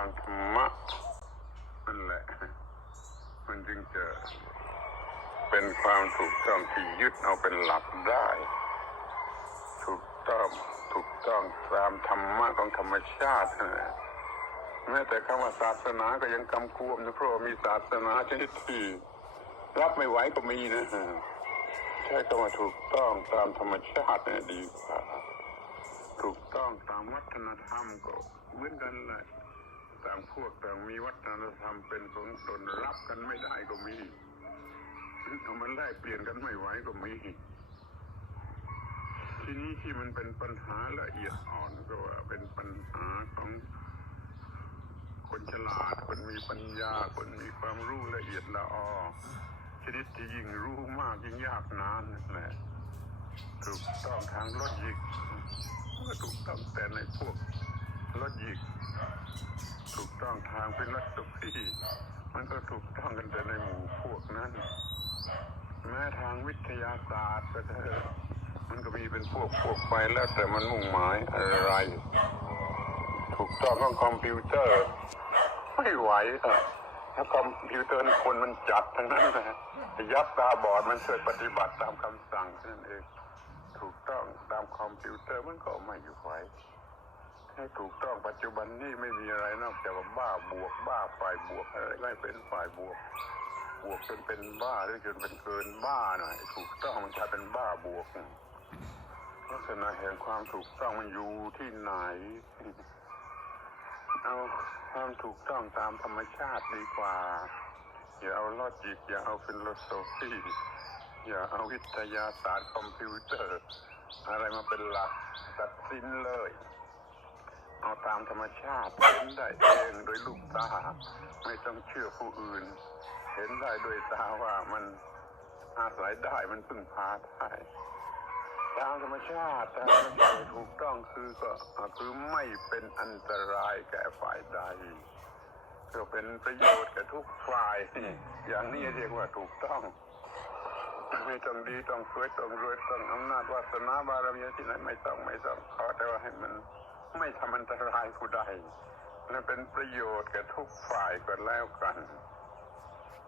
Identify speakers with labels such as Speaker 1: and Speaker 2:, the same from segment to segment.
Speaker 1: างธรรมะนั่นแหละมันจึงจะเป็นความถูกต้องที่ยึดเอาเป็นหลักได้ ถูกต้องถูกต้องตามธรรมะของธรรมชาตินะแม้แต่คำว่าศาสนาก็ยังกำกวมนะเพราะมีศาสนาชนิดที่รับไม่ไหวก็มีนะใช้คำว่าถูกต้องตามธรรมชาติเนี่ยดีกว่า ถูกต้องตามวัฒนธรรมก็เหมือนกันแหละ ต่างพวกต่างมีวัฒนธรรมเป็นของตนรับกันไม่ได้ก็มีเอามันได้เปลี่ยนกันไม่ไหวก็มี ทีนี้ที่มันเป็นปัญหาละเอียดอ่อนก็ว่าเป็นปัญหาของคนฉลาดคนมีปัญญาคนมีความรู้ละเอียดละออชนิดที่ยิ่งรู้มากยิ่งยากนานนั่นแหละถูกต้องทางลอจิกต้องแต่ในพวกลอจิก ถูกต้องทางฟิโลโซฟี มันก็ถูกต้องกันแต่ในหมู่พวกนั้น แม้ทางวิทยาศาสตร์ก็เถอะมันก็มีเป็นพวกพวกไปแล้วแต่มันมุ่งหมายอะไร ถูกต้องของคอมพิวเตอร์ ไม่ไหวอะถ้าคอมพิวเตอร์คนมันจัดทั้งนั้นนะยับตาบอดมันช่วยปฏิบัติตามคำสั่งนั่นเอง ถูกต้องตามคอมพิวเตอร์มันก็ไม่อยู่ไหว ให้ถูกต้องปัจจุบันนี้ไม่มีอะไรนอกจากบ้าบวกบ้าฝ่ายบวกอะไรไม่เป็นฝ่ายบวก บวกจนเป็นบ้าหรือจนเป็นเกินบ้าหน่อยถูกต้องมันกลายเป็นบ้าบวกลักษณะแห่งความถูกต้องมันอยู่ที่ไหน เอาความถูกต้องตามธรรมชาติดีกว่า อย่าเอาลอจิกอย่าเอาฟิโลโซฟีอย่าเอาวิทยาศาสตร์คอมพิวเตอร์ อะไรมาเป็นหลักตัดสินเลย เอาตามธรรมชาติเห็นได้เองโดยลูกตา ไม่ต้องเชื่อผู้อื่น เห็นได้โดยตาว่ามันอาศัยได้มันพึ่งพาได้ตามธรรมชาติตามธรรมชาติถูกต้องคือก็คือไม่เป็นอันตรายแก่ฝ่ายใดก็เป็นประโยชน์แก่ทุกฝ่ายอย่างนี้เรียกว่าถูกต้องไม่ต้องดีต้องสวยต้องรวยต้องอำนาจวาสนาบารมีที่ไหนไม่ต้องไม่ต้องขอแต่ว่าให้มัน ไม่ทำอันตรายผู้ใดและเป็นประโยชน์แก่ทุกฝ่ายก็แล้วกัน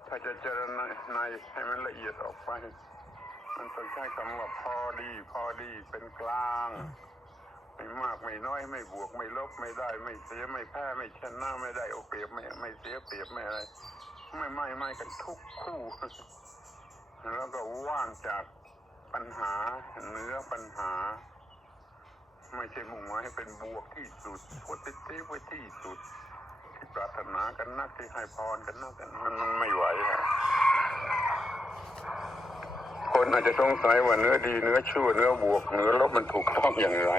Speaker 1: ถ้าจะเจรในให้มันละเอียดออกไป มันต้องใช้คำว่าพอดี พอดีเป็นกลาง ไม่มากไม่น้อยไม่บวกไม่ลบไม่ได้ ไม่เสียไม่แพ้ไม่ชนะไม่ได้เอาเปรียบไม่ไม่เสียเปรียบไม่อะไร ไม่ไม่ไม่กันทุกคู่ แล้วก็ว่างจากปัญหาเนื้อปัญหา ไม่ใช่มุ่งหมายให้เป็นบวกที่สุดโพสิทีฟไว้ที่สุด ที่ปรารถนากันนักที่ให้พรกันนักกันมันมันไม่ไหวอะคนอาจจะสงสัยว่าเนื้อดีเนื้อชั่วเนื้อบวกเนื้อลบมันถูกต้องอย่างไร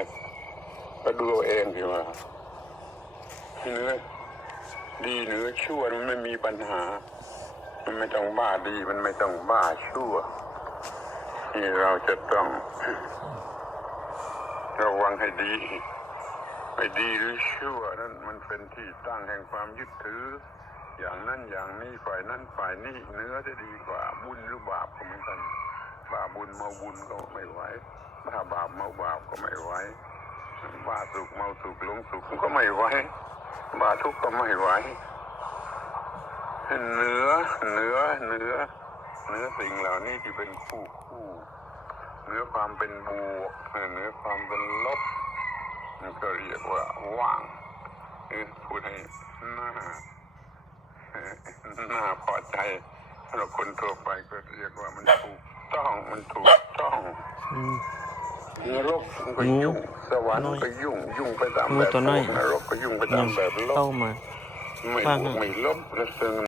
Speaker 1: ก็ดูเอาเองดีว่าเนื้อดีเนื้อชั่วมันไม่มีปัญหา มันไม่ต้องบ้าดีมันไม่ต้องบ้าชั่ว ที่เราจะต้อง ระวังให้ดี ไม่ดีหรือชั่วนั่นมันเป็นที่ตั้งแห่งความยึดถือ อย่างนั้นอย่างนี้ฝ่ายนั้นฝ่ายนี้เนื้อจะดีกว่าบุญหรือบาปก็เหมือนกันบ้าบุญเมาบุญก็ไม่ไหวบ้าบาปเมาบาปก็ไม่ไหวบ้าสุขเมาสุขหลงสุขก็ไม่ไหวบ้าทุกข์ก็ไม่ไหวเนื้อเนื้อเนื้อเนื้อสิ่งเหล่านี้ที่เป็นคู่คู่ เนื้อความเป็นบวกเนื้อความเป็นลบมันก็เรียกว่าว่างเออพูดให้หน้าหน้าพอใจเราคนทั่วไปก็เรียกว่ามันถูกต้องมันถูกต้อง
Speaker 2: อืม
Speaker 1: นรกมันก็ยุ่งสวรรค์มันก็ยุ่งยุ่งไปตาม
Speaker 2: งู
Speaker 1: แบบ
Speaker 2: ตัวน้อย
Speaker 1: นรกก็ยุ่งไปตามแบบล
Speaker 2: เข้า
Speaker 1: บ
Speaker 2: มา
Speaker 1: ไม่
Speaker 2: ว่า
Speaker 1: บวก
Speaker 2: ไง
Speaker 1: ไม่ลบแล้วซึ่ง